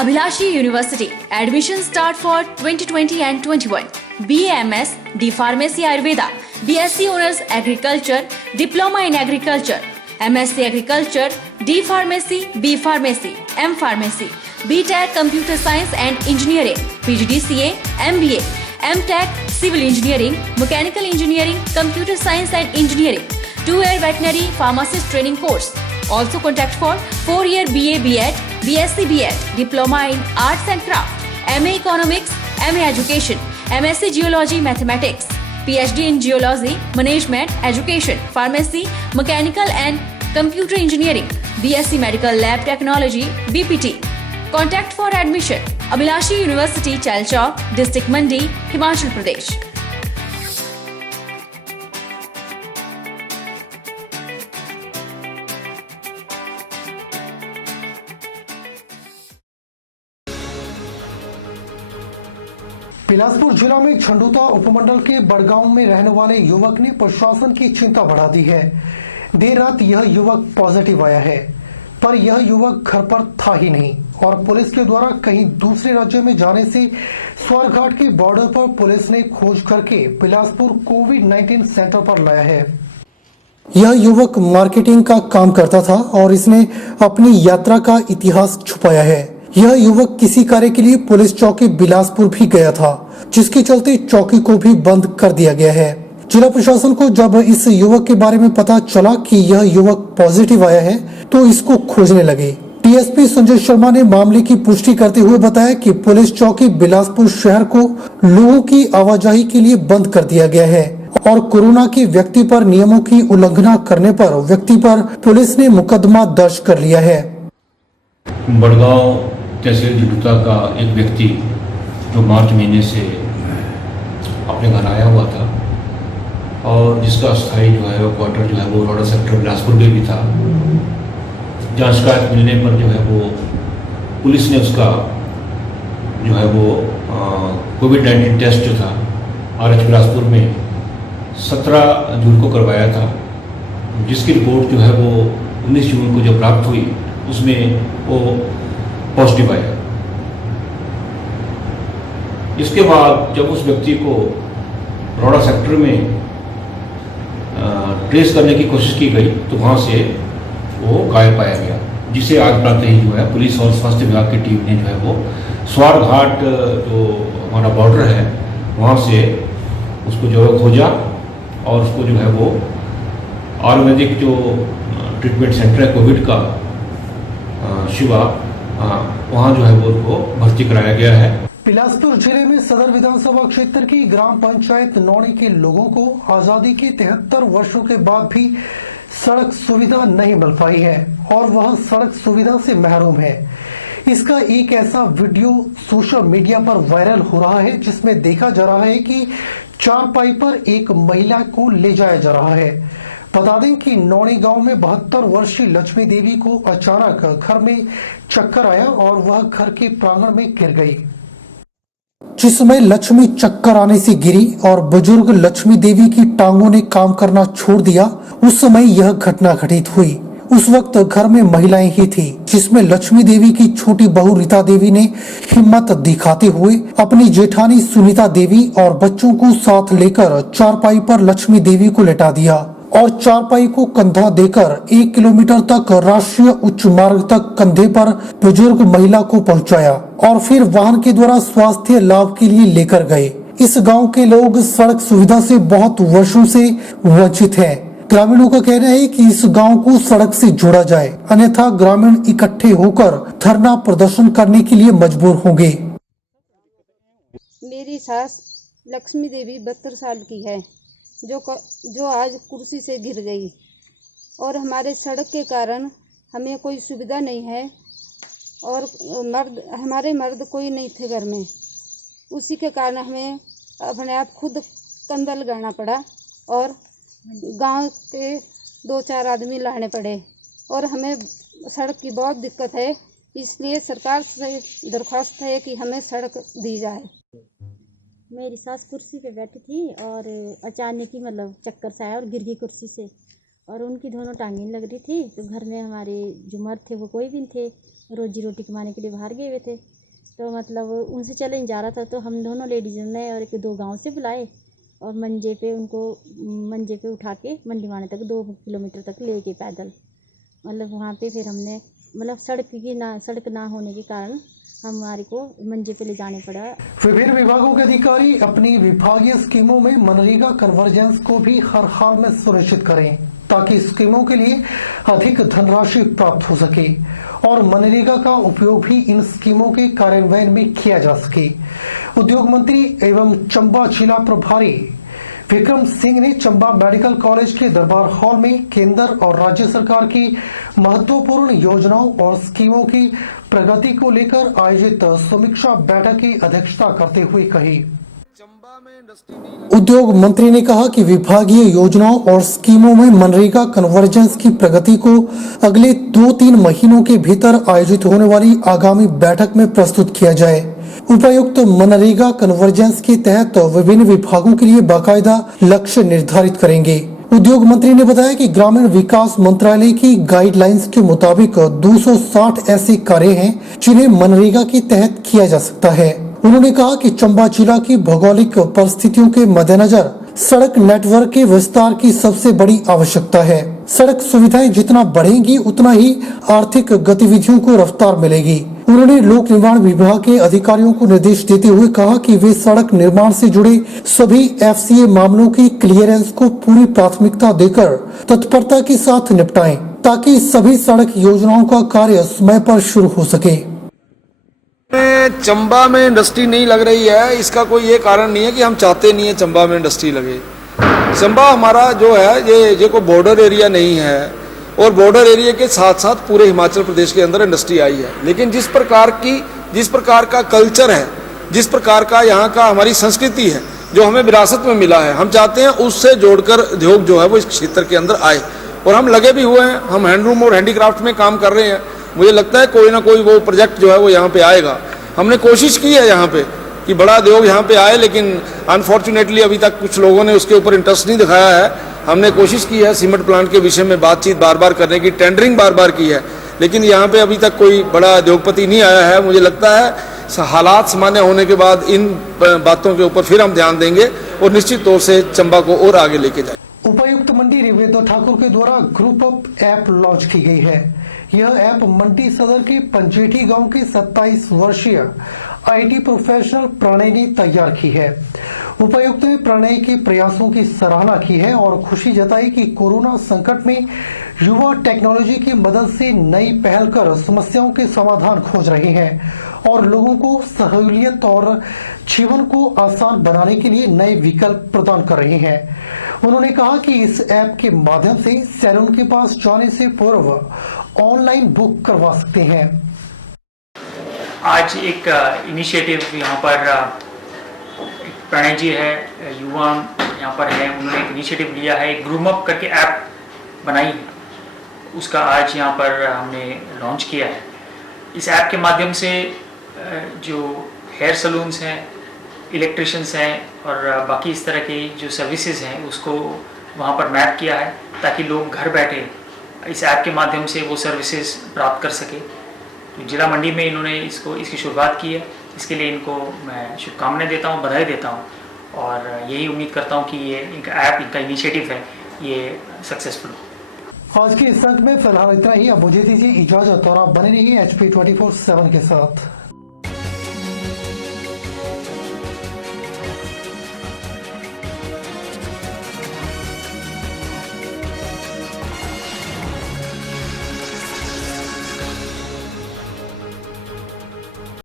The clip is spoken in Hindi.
Abhilashi University. Admission start for 2020 and 21. BAMS, D Pharmacy Ayurveda, BSc Honors Agriculture, Diploma in Agriculture, MSc Agriculture, D Pharmacy, B Pharmacy, M Pharmacy, BTech Computer Science and Engineering, PGDCA, MBA, MTech Civil Engineering, Mechanical Engineering, Computer Science and Engineering, 2-year Veterinary Pharmacist Training Course. Also contact for 4-year BA BEd, BSc BEd, Diploma in Arts and Craft, MA Economics, MA Education, MSc Geology Mathematics, PhD in Geology, Management, Education, Pharmacy, Mechanical and Computer Engineering, BSc Medical Lab Technology, BPT. Contact for admission. Abhilashi University, Chalchawk, District Mandi, Himachal Pradesh. Bilaspur जिला में झंडूता उपमंडल के बड़गांव में रहने वाले युवक ने प्रशासन की चिंता बढ़ा दी है। देर रात यह युवक पॉजिटिव आया है, पर यह युवक घर पर था ही नहीं और पुलिस के द्वारा कहीं दूसरे राज्य में जाने से स्वारघाट के बॉर्डर पर पुलिस ने खोज करके बिलासपुर कोविड-19 सेंटर पर लाया है। यह युवक मार्केटिंग का काम करता था और इसने अपनी यात्रा का इतिहास छुपाया है। यह युवक किसी कार्य के लिए पुलिस चौकी बिलासपुर भी गया था, जिसके चलते चौकी को भी बंद कर दिया गया है। जिला प्रशासन को जब इस युवक के बारे में पता चला कि यह युवक पॉजिटिव आया है, तो इसको खोजने लगे। डीएसपी संजय शर्मा ने मामले की पुष्टि करते हुए बताया कि पुलिस चौकी बिलासपुर शहर को लोगों की आवाजाही के लिए बंद कर दिया गया है और कोरोना के व्यक्ति पर नियमों की उल्लंघना करने पर व्यक्ति पर पुलिस ने मुकदमा दर्ज कर लिया है। बड़गांव तहसील झंडूता का एक व्यक्ति जो मार्च महीने से अपने घर आया हुआ था और जिसका स्थायी जो है वो क्वार्टर जो है वो रोड़ा सेक्टर बिलासपुर में भी था, जहाँ शिकायत मिलने पर जो है वो पुलिस ने उसका जो है वो कोविड-19 टेस्ट जो था RH बिलासपुर में 17 जून को करवाया था, जिसकी रिपोर्ट जो है वो 19 जून को जो प्राप्त हुई उसमें वो पॉजिटिव आया। इसके बाद जब उस व्यक्ति को रोड़ा सेक्टर में ट्रेस करने की कोशिश की गई तो वहाँ से वो गायब पाया गया, जिसे आज प्रातः ही जो है पुलिस और स्वास्थ्य विभाग की टीम ने जो है वो स्वारघाट जो हमारा बॉर्डर है वहाँ से उसको जो है खोजा और उसको जो है वो आयुर्वेदिक जो ट्रीटमेंट सेंटर है कोविड का शिवा वहाँ जो है वो उनको भर्ती कराया गया है। बिलासपुर जिले में सदर विधानसभा क्षेत्र की ग्राम पंचायत नौणी के लोगों को आजादी के 73 वर्षों के बाद भी सड़क सुविधा नहीं मिल पाई है और वह सड़क सुविधा से महरूम है। इसका एक ऐसा वीडियो सोशल मीडिया पर वायरल हो रहा है जिसमें देखा जा रहा है कि चारपाई पर एक महिला को ले जाया जा रहा है। बता दें कि नौणी गांव में 72 वर्षीय लक्ष्मी देवी को अचानक घर में चक्कर आया और वह घर के प्रांगण में गिर गई। जिस समय लक्ष्मी चक्कर आने से गिरी और बुजुर्ग लक्ष्मी देवी की टांगों ने काम करना छोड़ दिया, उस समय यह घटना घटित हुई। उस वक्त घर में महिलाएं ही थी, जिसमें लक्ष्मी देवी की छोटी बहू रीता देवी ने हिम्मत दिखाते हुए अपनी जेठानी सुनीता देवी और बच्चों को साथ लेकर चारपाई पर लक्ष्मी देवी को लेटा दिया और चारपाई को कंधा देकर 1 किलोमीटर तक राष्ट्रीय उच्च मार्ग तक कंधे पर बुजुर्ग महिला को पहुंचाया और फिर वाहन के द्वारा स्वास्थ्य लाभ के लिए लेकर गए। इस गांव के लोग सड़क सुविधा से बहुत वर्षों से वंचित हैं। ग्रामीणों का कहना है कि इस गांव को सड़क से जोड़ा जाए, अन्यथा ग्रामीण इकट्ठे होकर धरना प्रदर्शन करने के लिए मजबूर होंगे। मेरी सास लक्ष्मी देवी 72 साल की है, जो आज कुर्सी से गिर गई और हमारे सड़क के कारण हमें कोई सुविधा नहीं है और हमारे मर्द कोई नहीं थे घर में। उसी के कारण हमें अपने आप खुद कंधा लगाना पड़ा और गांव के 2-4 आदमी लाने पड़े और हमें सड़क की बहुत दिक्कत है। इसलिए सरकार से दरख्वास्त है कि हमें सड़क दी जाए। मेरी सास कुर्सी पे बैठी थी और अचानक ही मतलब चक्कर सा आया और गिर गई कुर्सी से और उनकी दोनों टांगें लग रही थी। तो घर में हमारे जो मर्द थे वो कोई भी नहीं थे, रोजी रोटी कमाने के लिए बाहर गए हुए थे। तो मतलब उनसे चले नहीं जा रहा था, तो हम दोनों लेडीज़ ने और 1-2 गांव से बुलाए और मंजे पे उठा के मंडीवाने तक 2 किलोमीटर तक ले गए पैदल। मतलब वहाँ पे फिर हमने मतलब सड़क ना होने के कारण हमारे को मंजे पे ले जाने पड़ा। विभिन्न विभागों के अधिकारी अपनी विभागीय स्कीमों में मनरेगा कन्वर्जेंस को भी हर हाल में सुनिश्चित करें ताकि स्कीमों के लिए अधिक धनराशि प्राप्त हो सके और मनरेगा का उपयोग भी इन स्कीमों के कार्यान्वयन में किया जा सके। उद्योग मंत्री एवं चंबा जिला प्रभारी विक्रम सिंह ने चंबा मेडिकल कॉलेज के दरबार हॉल में केंद्र और राज्य सरकार की महत्वपूर्ण योजनाओं और स्कीमों की प्रगति को लेकर आयोजित समीक्षा बैठक की अध्यक्षता करते हुए कही। उद्योग मंत्री ने कहा कि विभागीय योजनाओं और स्कीमों में मनरेगा कन्वर्जेंस की प्रगति को अगले 2-3 महीनों के भीतर आयोजित होने वाली आगामी बैठक में प्रस्तुत किया जाए। उपायुक्त मनरेगा कन्वर्जेंस के तहत विभिन्न विभागों के लिए बाकायदा लक्ष्य निर्धारित करेंगे। उद्योग मंत्री ने बताया कि ग्रामीण विकास मंत्रालय की गाइडलाइंस के मुताबिक 260 ऐसे कार्य हैं जिन्हें मनरेगा के तहत किया जा सकता है। उन्होंने कहा कि चंबा जिला की भौगोलिक परिस्थितियों के मद्देनजर सड़क नेटवर्क के विस्तार की सबसे बड़ी आवश्यकता है। सड़क सुविधाएं जितना बढ़ेंगी उतना ही आर्थिक गतिविधियों को रफ्तार मिलेगी। उन्होंने लोक निर्माण विभाग के अधिकारियों को निर्देश देते हुए कहा कि वे सड़क निर्माण से जुड़े सभी FCA मामलों की क्लियरेंस को पूरी प्राथमिकता देकर तत्परता के साथ निपटाएं ताकि सभी सड़क योजनाओं का कार्य समय पर शुरू हो सके। चंबा में इंडस्ट्री नहीं लग रही है, इसका कोई ये कारण नहीं है कि हम चाहते नहीं है चंबा में इंडस्ट्री लगे। चंबा हमारा जो है ये कोई बॉर्डर एरिया नहीं है और बॉर्डर एरिया के साथ साथ पूरे हिमाचल प्रदेश के अंदर इंडस्ट्री आई है। लेकिन जिस प्रकार का कल्चर है, जिस प्रकार का यहाँ का हमारी संस्कृति है जो हमें विरासत में मिला है, हम चाहते हैं उससे जोड़कर उद्योग जो है वो इस क्षेत्र के अंदर आए और हम लगे भी हुए हैं। हम हैंडलूम और हैंडीक्राफ्ट में काम कर रहे हैं। मुझे लगता है कोई ना कोई वो प्रोजेक्ट जो है वो यहाँ पे आएगा। हमने कोशिश की है यहाँ पे कि बड़ा उद्योग यहाँ पे आए, लेकिन अनफॉर्चुनेटली अभी तक कुछ लोगों ने उसके ऊपर इंटरेस्ट नहीं दिखाया है। हमने कोशिश की है सीमेंट प्लांट के विषय में बातचीत बार बार करने की, टेंडरिंग बार बार की है, लेकिन यहाँ पे अभी तक कोई बड़ा उद्योगपति नहीं आया है। मुझे लगता है हालात सामान्य होने के बाद इन बातों के ऊपर फिर हम ध्यान देंगे और निश्चित तौर से चंबा को और आगे लेके जाएंगे। उपायुक्त मंडी रिवेदा ठाकुर के द्वारा ग्रुप अप ऐप लॉन्च की गई है। यह ऐप मंडी सदर के पंजेठी गांव के 27 वर्षीय IT प्रोफेशनल प्रणय ने तैयार की है। उपायुक्त ने प्रणय के प्रयासों की सराहना की है और खुशी जताई कि कोरोना संकट में युवा टेक्नोलॉजी की मदद से नई पहल कर समस्याओं के समाधान खोज रहे हैं और लोगों को सहूलियत और जीवन को आसान बनाने के लिए नए विकल्प प्रदान कर रहे हैं। उन्होंने कहा कि इस ऐप के माध्यम से सैलून के पास जाने से पूर्व ऑनलाइन बुक करवा सकते हैं। आज एक इनिशिएटिव यहाँ पर प्रणय जी है, युवा यहाँ पर है, उन्होंने एक इनिशिएटिव लिया है, एक ग्रूम अप करके ऐप बनाई है, उसका आज यहाँ पर हमने लॉन्च किया है। इस ऐप के माध्यम से जो हेयर सलून्स हैं, इलेक्ट्रिशियंस हैं और बाकी इस तरह की जो सर्विसेज हैं उसको वहाँ पर मैप किया है ताकि लोग घर बैठे इस ऐप के माध्यम से वो सर्विसेज प्राप्त कर सके। तो जिला मंडी में इन्होंने इसकी शुरुआत की है, इसके लिए इनको मैं शुभकामनाएं देता हूँ, बधाई देता हूँ और यही उम्मीद करता हूँ कि ये इनका ऐप, इनका इनिशिएटिव है, ये सक्सेसफुल हो। आज के इस अंक में फिलहाल इतना ही। अब मुझे दीजिए इजाजत और आप बने रहिए HP 24/7 के साथ।